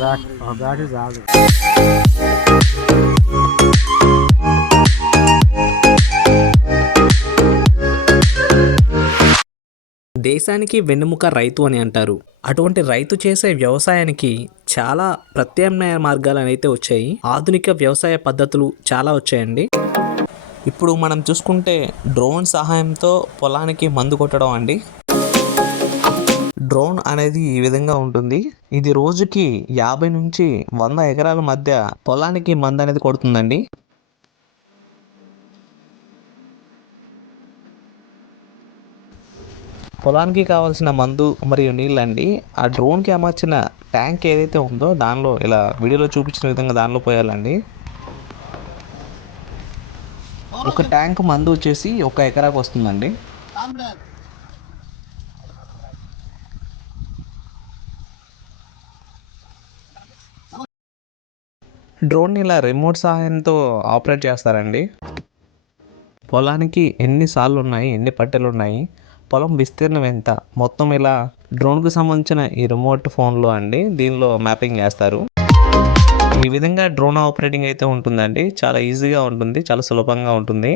Battery చాలు. దేశానికి వెన్నెముక రైతు అని అంటారు. అటువంటి రైతు చేసే వ్యవసాయానికి చాలా ప్రత్యామ్నాయ మార్గాలు అయితే వచ్చాయి. ఆధునిక వ్యవసాయ పద్ధతులు చాలా వచ్చాయండి. ఇప్పుడు మనం చూసుకుంటే డ్రోన్ సహాయంతో పొలానికి మందు కొట్టడం అండి. డ్రోన్ అనేది ఈ విధంగా ఉంటుంది. ఇది రోజుకి 50 నుంచి 100 ఎకరాల మధ్య పొలానికి మందు అనేది కొడుతుందండి. పొలానికి కావాల్సిన మందు మరియు నీళ్ళండి ఆ డ్రోన్కి అమర్చిన ట్యాంక్ ఏదైతే ఉందో దానిలో ఇలా వీడియోలో చూపించిన విధంగా దానిలో పోయాలండి. ఒక ట్యాంక్ మందు వచ్చేసి 1 ఎకరాకు వస్తుందండి. డ్రోన్ ఇలా రిమోట్ సహాయంతో ఆపరేట్ చేస్తారండి. పొలానికి ఎన్ని సార్లు ఉన్నాయి, ఎన్ని పట్టెలు ఉన్నాయి, పొలం విస్తీర్ణం ఎంత, మొత్తం ఇలా డ్రోన్కు సంబంధించిన ఈ రిమోట్ ఫోన్లో అండి దీనిలో మ్యాపింగ్ చేస్తారు. ఈ విధంగా డ్రోన్ ఆపరేటింగ్ అయితే ఉంటుందండి. చాలా ఈజీగా ఉంటుంది, చాలా సులభంగా ఉంటుంది.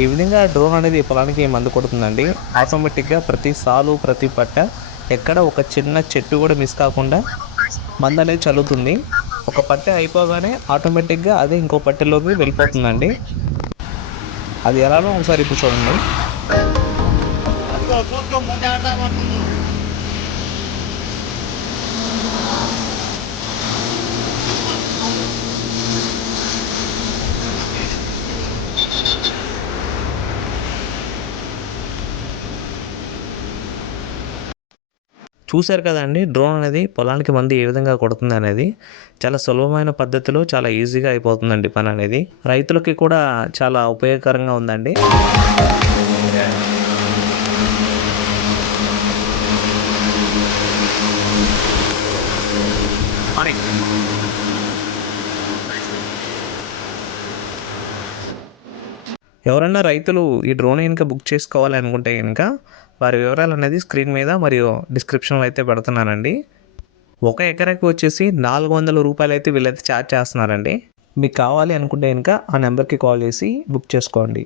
ఈ విధంగా డ్రోన్ అనేది పొలానికి మందు కొడుతుందండి. ఆటోమేటిక్గా ప్రతి సాలు, ప్రతి పట్ట ఎక్కడ ఒక చిన్న చెట్టు కూడా మిస్ కాకుండా మందు అనేది చల్లుతుంది. ఒక పట్టె అయిపోగానే ఆటోమేటిక్గా అదే ఇంకో పట్టెలోకి వెళ్ళిపోతుందండి. అది ఎలానో ఒకసారి ఇప్పుడు చూడండి. చూశారు కదండి డ్రోన్ అనేది పొలానికి మందు ఏ విధంగా కొడుతుంది అనేది. చాలా సులభమైన పద్ధతిలో చాలా ఈజీగా అయిపోతుందండి పని అనేది. రైతులకి కూడా చాలా ఉపయోగకరంగా ఉందండి. ఎవరైనా రైతులు ఈ డ్రోన్ కనుక బుక్ చేసుకోవాలి అనుకుంటే కనుక వారి వివరాలు అనేది స్క్రీన్ మీద మరియు డిస్క్రిప్షన్లో అయితే పెడుతున్నానండి. 1 ఎకరాకి వచ్చేసి 400 రూపాయలు అయితే వీళ్ళైతే ఛార్జ్ చేస్తున్నారండి. మీకు కావాలి అనుకుంటే కనుక ఆ నెంబర్కి కాల్ చేసి బుక్ చేసుకోండి.